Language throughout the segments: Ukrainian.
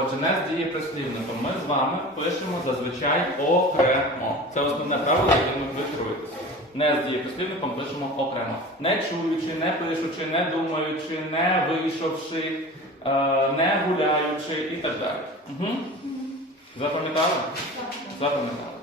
Отже, не з дієприслівником. Ми з вами пишемо зазвичай окремо. Це основне правило, яким ви керуєтеся. Не з дієприслівником пишемо окремо. Не чуючи, не пишучи, не думаючи, не вийшовши, е, не гуляючи і так далі. Угу. Запам'ятали? Запам'ятали.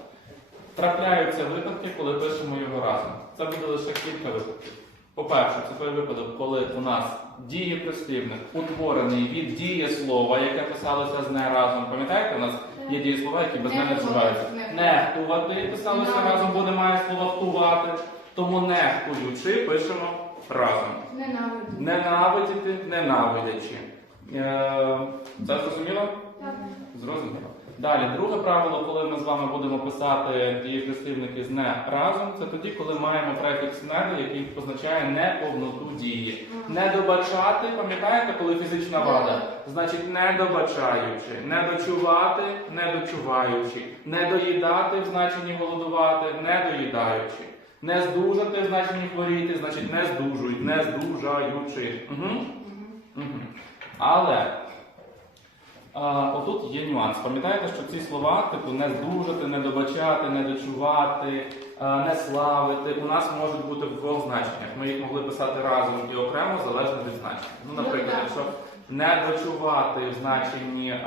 Трапляються випадки, коли пишемо його разом. Це буде лише кілька випадків. По-перше, це той випадок, коли у нас дієприслівник утворений від дієслова, яке писалося з не разом. Пам'ятаєте, у нас є дієслова, які без не називаються. Нехтувати писалося разом, бо немає слова хтувати. Тому нехтуючи пишемо разом. Ненавидіти, ненавидячи. Е, Це зрозуміло? Так. Зрозуміло. Далі, друге правило, коли ми з вами будемо писати дієприслівники з не разом, це тоді, коли маємо префікс не, який позначає неповноту дії. Не добачати, пам'ятаєте, коли фізична вада? Значить, не добачаючи, не дочувати, не дочуваючи, не доїдати в значенні голодувати, не доїдаючи. Не здужати в значенні хворіти, значить не здужують, не здужаючи. Угу. Але а, отут є нюанс. Пам'ятаєте, що ці слова, типу не здужати, не добачати, не дочувати, а, не славити, у нас можуть бути в двох значеннях. Ми їх могли писати разом і окремо, залежно від значення. Ну, наприклад, Ну, якщо не дочувати в значенні е,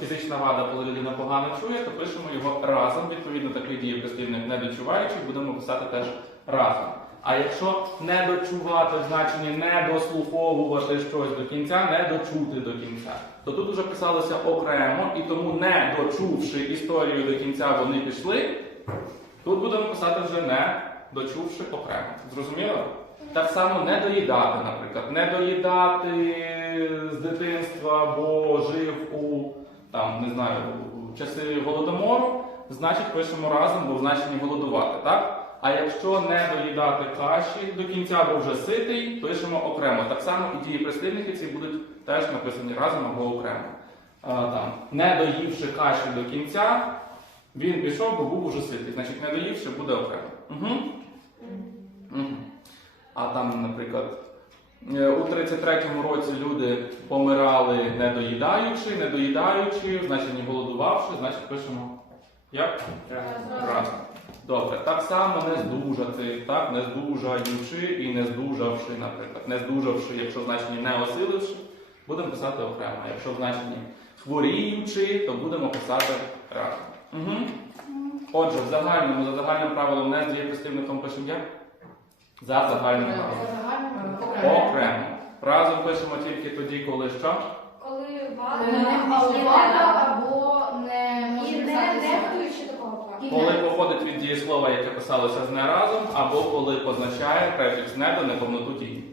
фізична вада, коли людина погано чує, то пишемо його разом. Відповідно, такий дієприслівник не дочуваючи, будемо писати теж разом. А якщо не дочувати в значенні не дослуховувати щось до кінця, не дочути до кінця, то тут уже писалося окремо, і тому не дочувши історію до кінця, вони пішли. Тут будемо писати вже не дочувши окремо. Зрозуміло? Так само не доїдати, наприклад, не доїдати з дитинства, бо жив у там, не знаю, часи голодомору, значить пишемо разом, бо в значенні голодувати, так? А якщо не доїдати каші до кінця, бо вже ситий, пишемо окремо. Так само і дієприслівники ці будуть теж написані разом або окремо. А, там, не доївши каші до кінця, він пішов, бо був уже ситий. Значить, не доївши буде окремо. Угу. Угу. А там, наприклад, е, у 33-му році люди помирали не доїдаючи, не доїдаючи, значить не голодувавши, значить пишемо як? Разом. Добре, так само не здужати, так, не здужаючи і не здужавши, наприклад. Не здужавши, якщо в значенні не осиливши, будемо писати окремо. А якщо в значенні хворіючи, то будемо писати разом. Угу. Отже, в загальному, за загальним правилом не з дієприслівником пишемо як? За загальним правилом. Окремо. Разом пишемо тільки тоді, коли що? Коли Не вада вада або не і може не писатися. нехтуючи такого плану. Коли походить від дієслова, яке писалося з не разом, або коли позначає префікс не до неповноту дії.